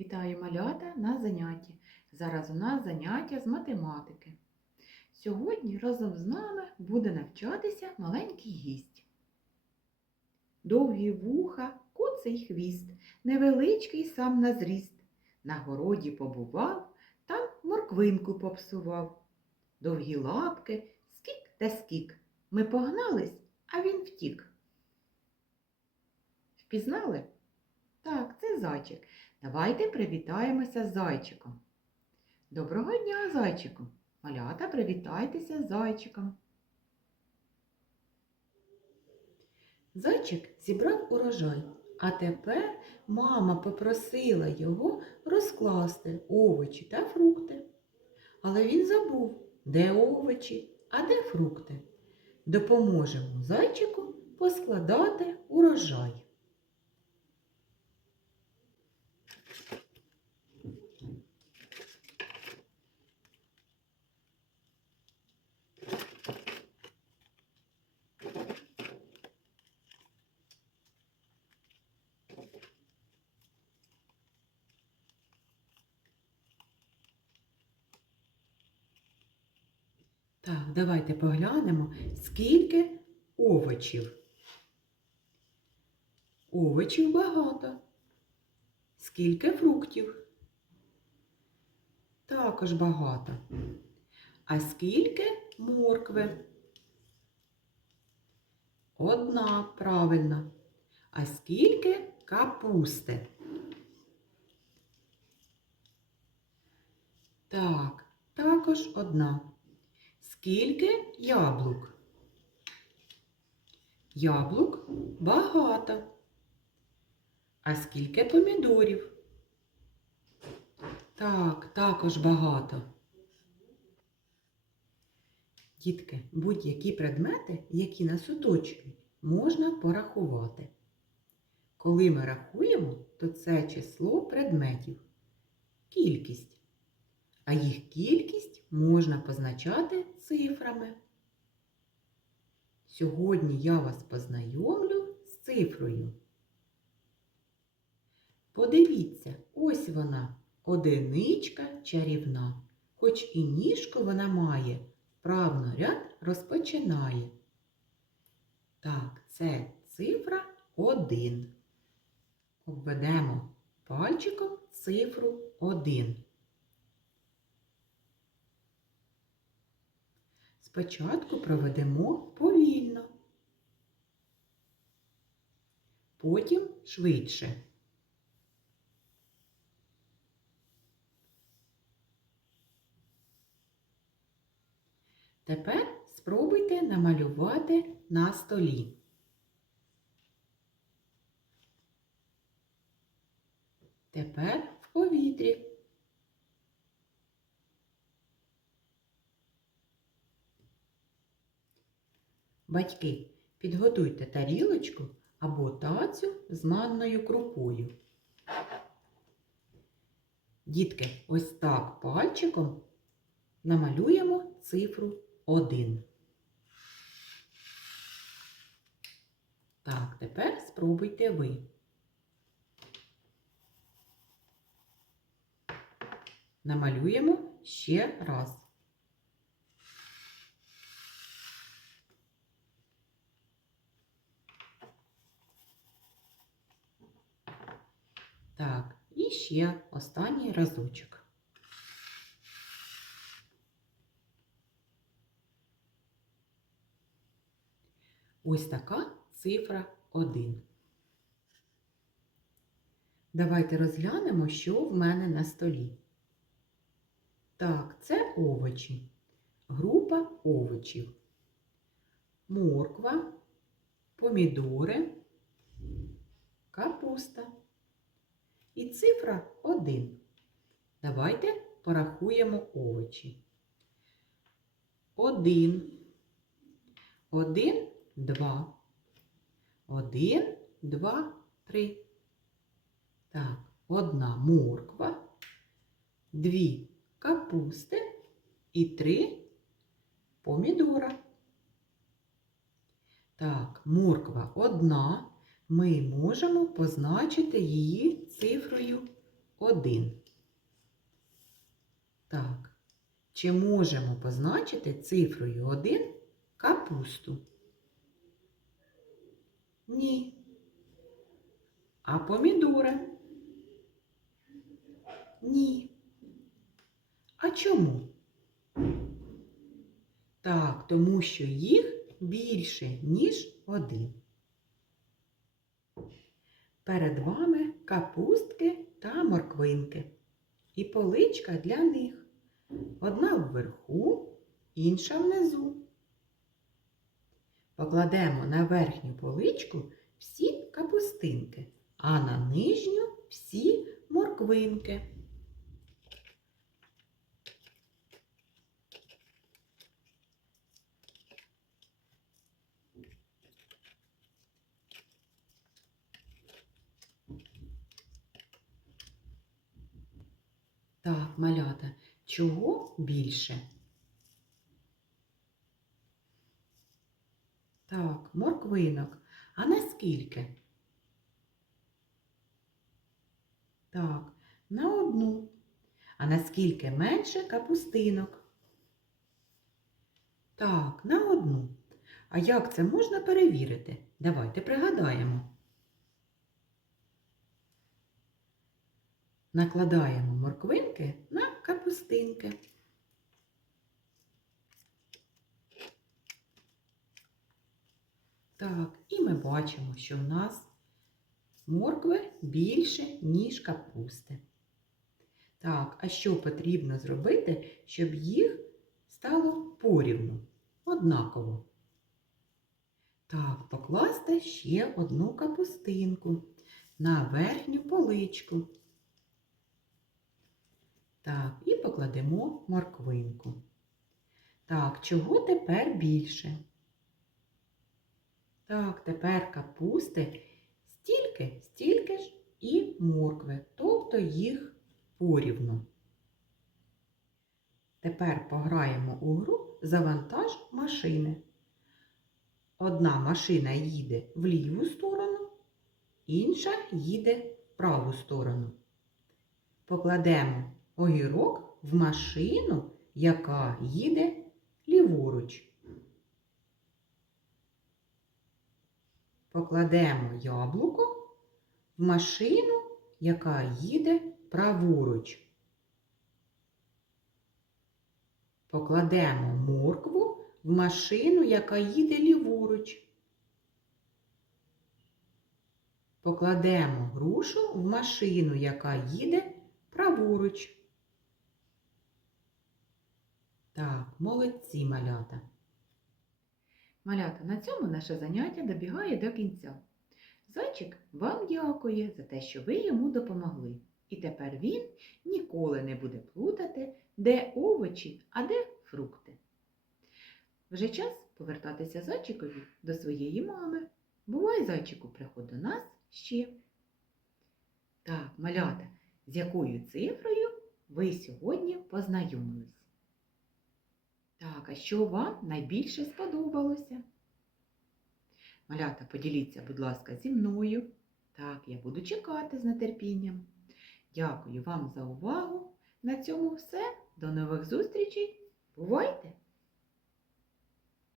Вітаю малята на занятті. Зараз у нас заняття з математики. Сьогодні разом з нами буде навчатися маленький гість. Довгі вуха, куций хвіст, невеличкий сам на зріст. На городі побував, там морквинку попсував. Довгі лапки, скік та скік. Ми погнались, а він втік. Впізнали? Так, зайчик. Давайте привітаємося з зайчиком. Доброго дня, зайчику! Малята, привітайтеся з зайчиком. Зайчик зібрав урожай, а тепер мама попросила його розкласти овочі та фрукти. Але він забув, де овочі, а де фрукти. Допоможемо зайчику поскладати урожай. Так, давайте поглянемо, скільки овочів. Овочів багато. Скільки фруктів? Також багато. А скільки моркви? Одна, правильно. А скільки капусти? Так, також одна. Скільки яблук? Яблук багато. А скільки помідорів? Так, також багато. Дітки, будь-які предмети, які нас оточують, можна порахувати. Коли ми рахуємо, то це число предметів. Кількість. А їх кількість можна позначати цифрами. Сьогодні я вас познайомлю з цифрою. Подивіться, ось вона, одиничка чарівна, хоч і ніжку вона має, вправно ряд розпочинає. Так, це цифра 1. Обведемо пальчиком цифру 1. Спочатку проведемо повільно, потім швидше. Тепер спробуйте намалювати на столі. Тепер в повітрі. Батьки, підготуйте тарілочку або тацю з манною крупою. Дітки, ось так пальчиком намалюємо цифру 1. Так, тепер спробуйте ви. Намалюємо ще раз. Так, і ще останній разочок. Ось така цифра 1. Давайте розглянемо, що в мене на столі. Так, це овочі. Група овочів. Морква, помідори, капуста. І цифра 1. Давайте порахуємо овочі. 1, 1, 2. 1, 2, 3. Так, одна морква, дві капусти і три помідора. Так, морква одна. Ми можемо позначити її цифрою один. Так. Чи можемо позначити цифрою 1 капусту? Ні. А помідори? Ні. А чому? Так, тому що їх більше, ніж один. Перед вами капустки та морквинки. І поличка для них. Одна вверху, інша внизу. Покладемо на верхню поличку всі капустинки, а на нижню всі морквинки. Так, малята, чого більше? Так, морквинок. А наскільки? Так, на одну. А наскільки менше капустинок? Так, на одну. А як це можна перевірити? Давайте пригадаємо. Накладаємо морквинки на капустинки. Так, і ми бачимо, що в нас моркви більше, ніж капусти. Так, а що потрібно зробити, щоб їх стало порівну, однаково? Так, покласти ще одну капустинку на верхню поличку. Так, і покладемо морквинку. Так, чого тепер більше? Так, тепер капусти стільки, стільки ж і моркви, тобто їх порівну. Тепер пограємо у гру завантаж машини. Одна машина їде в ліву сторону, інша їде в праву сторону. Покладемо огірок в машину, яка їде ліворуч. Покладемо яблуко в машину, яка їде праворуч. Покладемо моркву в машину, яка їде ліворуч. Покладемо грушу в машину, яка їде праворуч. Так, молодці малята. Малята, на цьому наше заняття добігає до кінця. Зайчик вам дякує за те, що ви йому допомогли. І тепер він ніколи не буде плутати, де овочі, а де фрукти. Вже час повертатися зайчикові до своєї мами. Бувай, зайчику, приход до нас ще. Так, малята, з якою цифрою ви сьогодні познайомились? Так, а що вам найбільше сподобалося? Малята, поділіться, будь ласка, зі мною. Так, я буду чекати з нетерпінням. Дякую вам за увагу. На цьому все. До нових зустрічей. Бувайте!